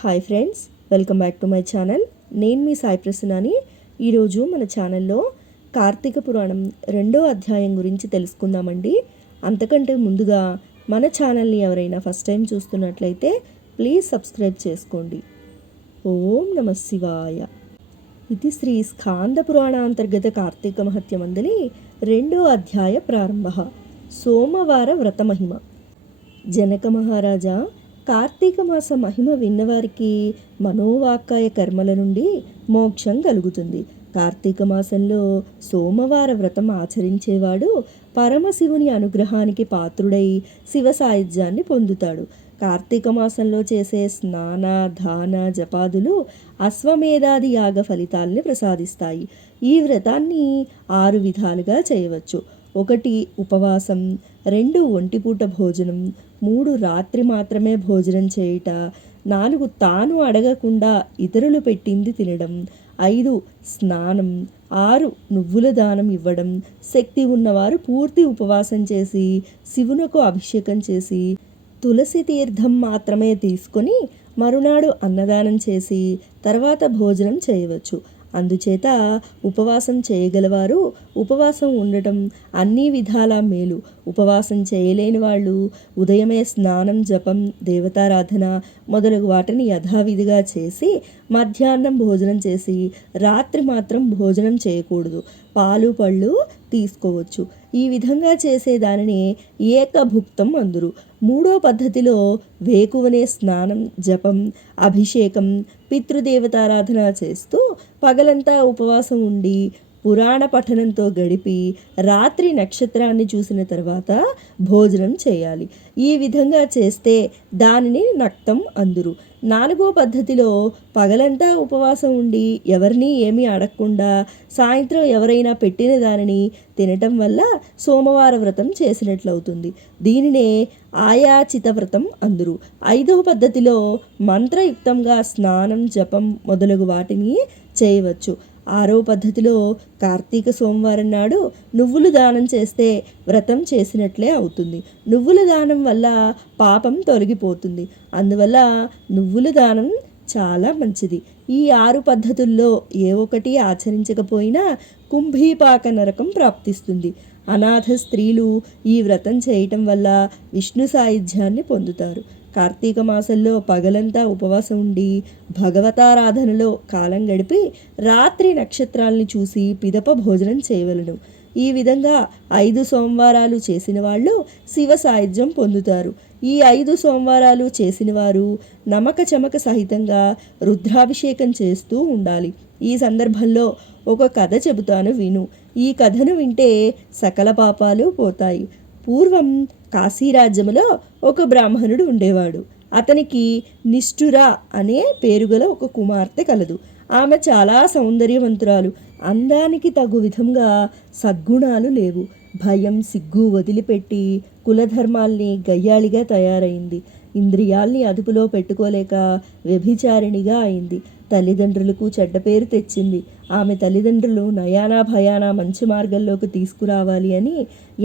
Hi friends, welcome back to my channel. నేను మీ సాయి ప్రసన్నని. ఈరోజు మన ఛానల్లో కార్తీక పురాణం 2వ అధ్యాయం గురించి తెలుసుకుందామండి. అంతకంటే ముందుగా మన ఛానల్ని ఎవరైనా ఫస్ట్ టైం చూస్తున్నట్లయితే ప్లీజ్ సబ్స్క్రైబ్ చేసుకోండి. ఓం నమ శివాయ. ఇది శ్రీ స్కాంద పురాణాంతర్గత కార్తీక మహత్యమందలి 2వ అధ్యాయ ప్రారంభ. సోమవార వ్రత మహిమ. జనక మహారాజా, కార్తీక మాస మహిమ విన్నవారికి మనోవాక్కాయ కర్మల నుండి మోక్షం కలుగుతుంది. కార్తీక మాసంలో సోమవార వ్రతం ఆచరించేవాడు పరమశివుని అనుగ్రహానికి పాత్రుడై శివ సాయుధ్యాన్ని పొందుతాడు. కార్తీక మాసంలో చేసే స్నాన దాన జపాదులు అశ్వమేధాది యాగ ఫలితాల్ని ప్రసాదిస్తాయి. ఈ వ్రతాన్ని 6 విధాలుగా చేయవచ్చు. 1 ఉపవాసం, 2 ఒంటిపూట భోజనం, 3 రాత్రి మాత్రమే భోజనం చేయుట, 4 తాను అడగకుండా ఇతరులు పెట్టింది తినడం, 5 స్నానం, 6 నువ్వుల దానం ఇవ్వడం, శక్తి ఉన్నవారు పూర్తి ఉపవాసం చేసి శివునకు అభిషేకం చేసి తులసి తీర్థం మాత్రమే తీసుకొని మరునాడు అన్నదానం చేసి తర్వాత భోజనం చేయవచ్చు. అందుచేత ఉపవాసం చేయగలవారు ఉపవాసం ఉండటం అన్ని విధాల మేలు. ఉపవాసం చేయలేని వాళ్ళు ఉదయమే స్నానం, జపం, దేవతారాధన మొదలగు వాటిని యథావిధిగా చేసి మధ్యాహ్నం భోజనం చేసి రాత్రి మాత్రం భోజనం చేయకూడదు. పాలు పళ్ళు తీసుకోవచ్చు. ఈ విధంగా చేసే దానిని ఏకభుక్తం అందురు. 3వ పద్ధతిలో వేకువనే స్నానం, జపం, అభిషేకం, పితృదేవతారాధన చేస్తూ పగలంతా ఉపవాసం ఉండి పురాణ పఠనంతో గడిపి రాత్రి నక్షత్రాన్ని చూసిన తర్వాత భోజనం చేయాలి. ఈ విధంగా చేస్తే దానిని నక్తం అందురు. 4వ పద్ధతిలో పగలంతా ఉపవాసం ఉండి ఎవరినీ ఏమీ అడగకుండా సాయంత్రం ఎవరైనా పెట్టిన దానిని తినటం వల్ల సోమవార వ్రతం చేసినట్లవుతుంది. దీనినే ఆయాచిత వ్రతం అందురు. 5వ పద్ధతిలో మంత్రయుక్తంగా స్నానం, జపం మొదలగు వాటిని చేయవచ్చు. 6వ పద్ధతిలో కార్తీక సోమవారం నాడు నువ్వులు దానం చేస్తే వ్రతం చేసినట్లే అవుతుంది. నువ్వుల దానం వల్ల పాపం తొలగిపోతుంది. అందువల్ల నువ్వుల దానం చాలా మంచిది. ఈ 6 పద్ధతుల్లో ఏ ఒక్కటి ఆచరించకపోయినా కుంభీపాక నరకం ప్రాప్తిస్తుంది. అనాథ స్త్రీలు ఈ వ్రతం చేయటం వల్ల విష్ణు సాయుధ్యాన్ని పొందుతారు. కార్తీక మాసంలో పగలంతా ఉపవాసం ఉండి భగవతారాధనలో కాలం గడిపి రాత్రి నక్షత్రాల్ని చూసి పిదప భోజనం చేయవలను. ఈ విధంగా 5 సోమవారాలు చేసిన వాళ్ళు శివ సాయుధ్యం పొందుతారు. ఈ 5 సోమవారాలు చేసిన వారు నమక చమక సహితంగా రుద్రాభిషేకం చేస్తూ ఉండాలి. ఈ సందర్భంలో ఒక కథ చెబుతాను, విను. ఈ కథను వింటే సకల పాపాలు పోతాయి. పూర్వం కాశీరాజ్యములో ఒక బ్రాహ్మణుడు ఉండేవాడు. అతనికి నిష్ఠుర అనే పేరుగల ఒక కుమార్తె కలదు. ఆమె చాలా సౌందర్యవంతురాలు. అందానికి తగు విధంగా సద్గుణాలు లేవు. భయం, సిగ్గు వదిలిపెట్టి కులధర్మాల్ని గయ్యాళిగా తయారైంది. ఇంద్రియాల్ని అదుపులో పెట్టుకోలేక వ్యభిచారిణిగా అయింది. తల్లిదండ్రులకు చెడ్డ పేరు తెచ్చింది. ఆమె తల్లిదండ్రులు నయానా భయానా మంచి మార్గంలోకి తీసుకురావాలి అని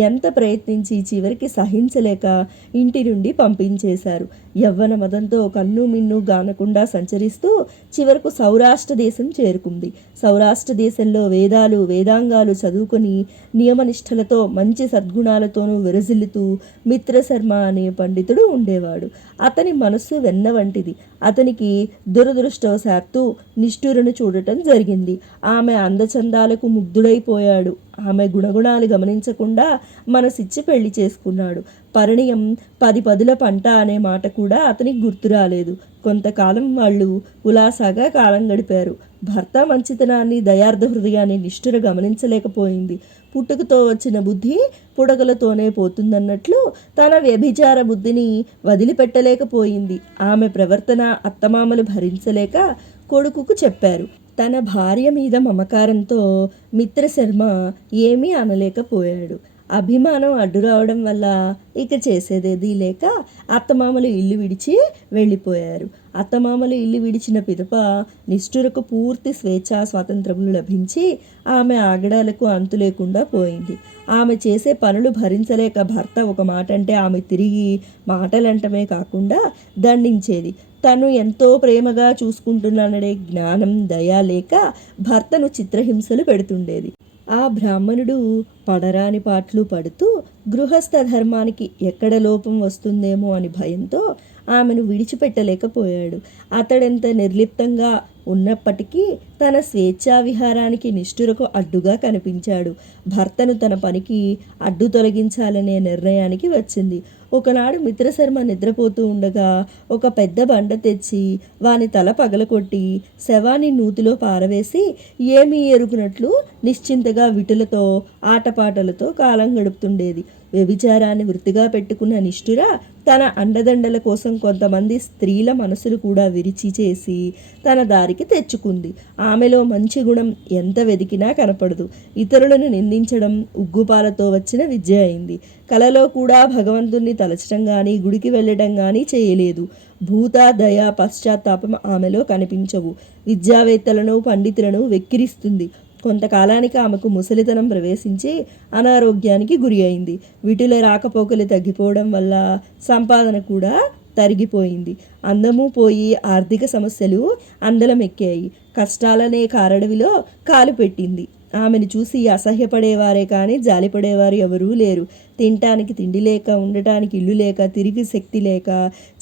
ఎంత ప్రయత్నించి చివరికి సహించలేక ఇంటి నుండి పంపించేశారు. యవ్వన మదంతో కన్ను మిన్ను గానకుండా సంచరిస్తూ చివరకు సౌరాష్ట్ర దేశం చేరుకుంది. సౌరాష్ట్ర దేశంలో వేదాలు వేదాంగాలు చదువుకొని నియమనిష్టలతో మంచి సద్గుణాలతోనూ విరజిల్లుతూ మిత్రశర్మ అనే పండితుడు ఉండేవాడు. అతని మనస్సు వెన్న వంటిది. అతనికి దురదృష్టవశాత్తు నిష్ఠురను చూడటం జరిగింది. ఆమె అందచందాలకు ముగ్ధుడైపోయాడు. ఆమె గుణగుణాలు గమనించకుండా మనసిచ్చి పెళ్లి చేసుకున్నాడు. పరిణయం 10 పదుల పంట అనే మాట కూడా అతనికి గుర్తు రాలేదు. కొంతకాలం వాళ్ళు ఉలాసాగా కాలం గడిపారు. భర్త మంచితనాన్ని, దయార్థ హృదయాన్ని నిష్ఠుర గమనించలేకపోయింది. పుట్టుకతో వచ్చిన బుద్ధి పుడకలతోనే పోతుందన్నట్లు తన వ్యభిచార బుద్ధిని వదిలిపెట్టలేకపోయింది. ఆమె ప్రవర్తన అత్తమామలు భరించలేక కొడుకుకు చెప్పారు. తన భార్య మీద మమకారంతో మిత్రశర్మ ఏమీ అనలేకపోయాడు. అభిమానం అడ్డు రావడం వల్ల ఇక చేసేదేదీ లేక అత్తమామలు ఇల్లు విడిచి వెళ్ళిపోయారు. అత్తమామలు ఇల్లు విడిచిన పిదప నిష్ఠురకు పూర్తి స్వేచ్ఛా స్వాతంత్రములు లభించి ఆమె ఆగడాలకు అంతు లేకుండా పోయింది. ఆమె చేసే పనులు భరించలేక భర్త ఒక మాట అంటే ఆమె తిరిగి మాటలంటమే కాకుండా దండించేది. తను ఎంతో ప్రేమగా చూసుకుంటున్నాననే జ్ఞానం, దయ లేక భర్తను చిత్రహింసలు పెడుతుండేది. ఆ బ్రాహ్మణుడు పడరాని పాట్లు పడుతూ గృహస్థ ధర్మానికి ఎక్కడ లోపం వస్తుందేమో అని భయంతో ఆమెను విడిచిపెట్టలేకపోయాడు. అతడెంత నిర్లిప్తంగా ఉన్నప్పటికీ తన స్వేచ్ఛా విహారానికి నిష్ఠురకు అడ్డుగా కనిపించాడు. భర్తను తన పనికి అడ్డు తొలగించాలనే నిర్ణయానికి వచ్చింది. ఒకనాడు మిత్రశర్మ నిద్రపోతూ ఉండగా ఒక పెద్ద బండ తెచ్చి వాని తల పగలకొట్టి శవాన్ని నూతిలో పారవేసి ఏమీ ఎరుగునట్లు నిశ్చింతగా విటులతో ఆటపాటలతో కాలం గడుపుతుండేది. వ్యభిచారాన్ని వృత్తిగా పెట్టుకున్న నిష్ఠుర తన అండదండల కోసం కొంతమంది స్త్రీల మనసులు కూడా విరిచి చేసి తన దారికి తెచ్చుకుంది. ఆమెలో మంచి గుణం ఎంత వెదికినా కనపడదు. ఇతరులను నిందించడం ఉగ్గుపాలతో వచ్చిన విద్య అయింది. కలలో కూడా భగవంతుణ్ణి తలచడం కానీ గుడికి వెళ్ళడం కానీ చేయలేదు. భూత, దయ, పశ్చాత్తాపం ఆమెలో కనిపించవు. విద్యావేత్తలను, పండితులను వెక్కిరిస్తుంది. కొంతకాలానికి ఆమెకు ముసలితనం ప్రవేశించి అనారోగ్యానికి గురి అయింది. వీటిలో రాకపోకలు తగ్గిపోవడం వల్ల సంపాదన కూడా తరిగిపోయింది. అందము పోయి ఆర్థిక సమస్యలు అందలమెక్కాయి. కష్టాలనే కారడవిలో కాలు పెట్టింది. ఆమెను చూసి అసహ్యపడేవారే కానీ జాలిపడేవారు ఎవరూ లేరు. తినటానికి తిండి లేక, ఉండటానికి ఇల్లు లేక, తిరిగి శక్తి లేక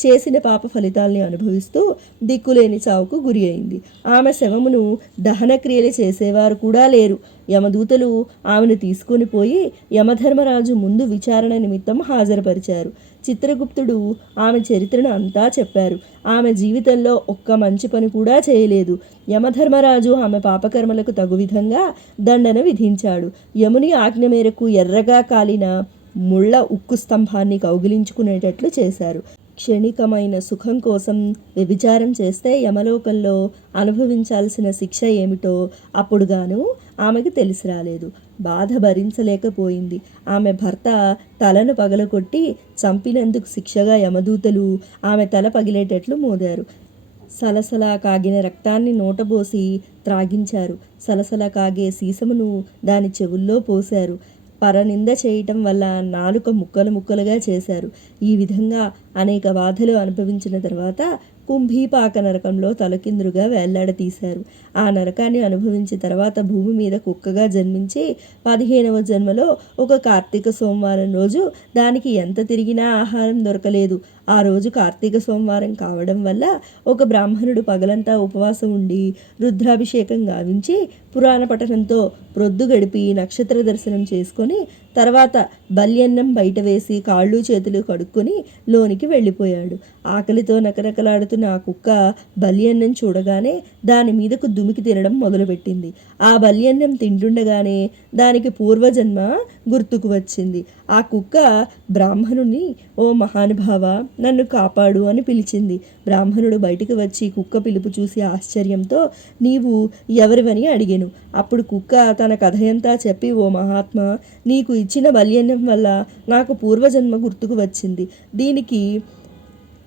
చేసిన పాప ఫలితాల్ని అనుభవిస్తూ దిక్కులేని చావుకు గురి అయింది. ఆమె శవమును దహన క్రియలు చేసేవారు కూడా లేరు. యమదూతలు ఆమెను తీసుకొని పోయి యమధర్మరాజు ముందు విచారణ నిమిత్తం హాజరుపరిచారు. చిత్రగుప్తుడు ఆమె చరిత్రను అంతా చెప్పారు. ఆమె జీవితంలో ఒక్క మంచి పని కూడా చేయలేదు. యమధర్మరాజు ఆమె పాపకర్మలకు తగు విధంగా దండన విధించాడు. యముని ఆజ్ఞ మేరకు ఎర్రగా కాలిన ముళ్ళ ఉక్కు స్తంభాన్ని కౌగిలించుకునేటట్లు చేశారు. క్షణికమైన సుఖం కోసం వ్యభిచారం చేస్తే యమలోకంలో అనుభవించాల్సిన శిక్ష ఏమిటో అప్పుడుగాను ఆమెకు తెలిసి రాలేదు. బాధ భరించలేకపోయింది. ఆమె భర్త తలను పగలకొట్టి చంపినందుకు శిక్షగా యమదూతలు ఆమె తల పగిలేటట్లు మోదారు. సలసలా కాగిన రక్తాన్ని నోటబోసి త్రాగించారు. సలసలా కాగే సీసమును దాని చెవుల్లో పోశారు. పరనింద చేయటం వల్ల నాలుక ముక్కలు ముక్కలుగా చేశారు. ఈ విధంగా అనేక బాధలు అనుభవించిన తర్వాత కుంభీపాక నరకంలో తలకిందులుగా వేళ్లాడతీశారు. ఆ నరకాన్ని అనుభవించిన తర్వాత భూమి మీద కుక్కగా జన్మించి 15వ జన్మలో ఒక కార్తీక సోమవారం రోజు దానికి ఎంత తిరిగినా ఆహారం దొరకలేదు. ఆ రోజు కార్తీక సోమవారం కావడం వల్ల ఒక బ్రాహ్మణుడు పగలంతా ఉపవాసం ఉండి రుద్రాభిషేకం గావించి పురాణ పఠనంతో ప్రొద్దు గడిపి నక్షత్ర దర్శనం చేసుకొని తర్వాత బల్యన్నం బయట వేసి కాళ్ళు చేతులు కడుక్కొని లోనికి వెళ్ళిపోయాడు. ఆకలితో నకనకలాడుతున్న ఆ కుక్క బల్యన్నం చూడగానే దాని మీదకు దుమికి తినడం మొదలుపెట్టింది. ఆ బల్యన్నం తింటుండగానే దానికి పూర్వజన్మ గుర్తుకు వచ్చింది. ఆ కుక్క బ్రాహ్మణుని, ఓ మహానుభావ, నన్ను కాపాడు అని పిలిచింది. బ్రాహ్మణుడు బయటికి వచ్చి కుక్క పిలుపు చూసి ఆశ్చర్యంతో నీవు ఎవరివని అడిగాను. అప్పుడు కుక్క తన కథయంతా చెప్పి, ఓ మహాత్మా, నీకు ఇచ్చిన బల్యన్నం వల్ల నాకు పూర్వజన్మ గుర్తుకు వచ్చింది. దీనికి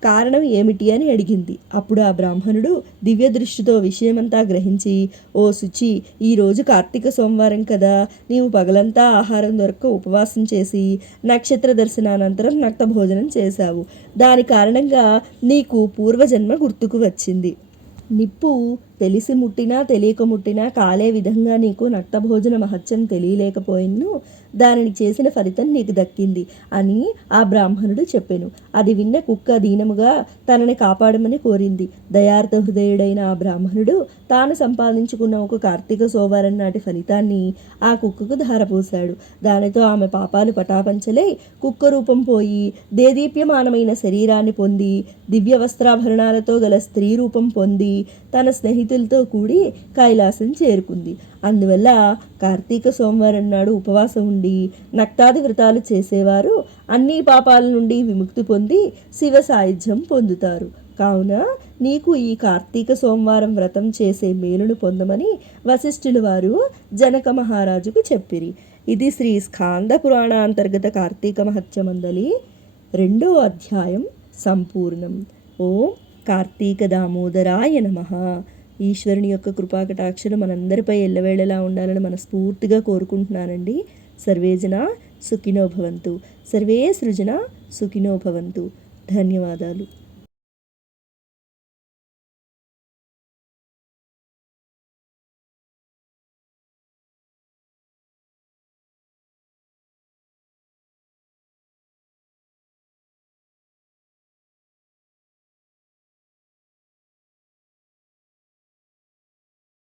కారణం ఏమిటి అని అడిగింది. అప్పుడు ఆ బ్రాహ్మణుడు దివ్య దృష్టితో విషయమంతా గ్రహించి, ఓ శుచి, ఈరోజు కార్తీక సోమవారం కదా, నీవు పగలంతా ఆహారం దొరక్క ఉపవాసం చేసి నక్షత్ర దర్శనానంతరం నక్త భోజనం చేశావు. దాని కారణంగా నీకు పూర్వజన్మ గుర్తుకు వచ్చింది. నిప్పు తెలిసి ముట్టినా తెలియక ముట్టినా కాలే విధంగా నీకు నక్తభోజన మహత్యం తెలియలేకపోయిను, దానిని చేసిన ఫలితం నీకు దక్కింది అని ఆ బ్రాహ్మణుడు చెప్పెను. అది విన్న కుక్క దీనముగా తనని కాపాడమని కోరింది. దయార్థ హృదయుడైన ఆ బ్రాహ్మణుడు తాను సంపాదించుకున్న ఒక కార్తీక సోమవారం నాటి ఫలితాన్ని ఆ కుక్కకు ధారపోశాడు. దానితో ఆమె పాపాలు పటాపంచలై కుక్క రూపం పోయి దేదీప్యమానమైన శరీరాన్ని పొంది దివ్య వస్త్రాభరణాలతో గల స్త్రీ రూపం పొంది తన స్నేహితులతో కూడి కైలాసం చేరుకుంది. అందువల్ల కార్తీక సోమవారం నాడు ఉపవాసం ఉండి నక్తాది వ్రతాలు చేసేవారు అన్ని పాపాల నుండి విముక్తి పొంది శివ సాయుధ్యం పొందుతారు. కావున నీకు ఈ కార్తీక సోమవారం వ్రతం చేసే మేలును పొందమని వశిష్ఠుల వారు జనక మహారాజుకు చెప్పిరి. ఇది శ్రీ స్కాంద పురాణాంతర్గత కార్తీక మహత్యమందలి 2వ అధ్యాయం సంపూర్ణం. ఓం కార్తీక దామోదరాయ నమః. ఈశ్వరుని యొక్క కృపాకటాక్షలు మనందరిపై ఎల్లవేళలా ఉండాలని మనస్ఫూర్తిగా కోరుకుంటున్నానండి. సర్వేజన సుఖినో భవంతు. సర్వే సృజన సుఖినో భవంతు. ధన్యవాదాలు.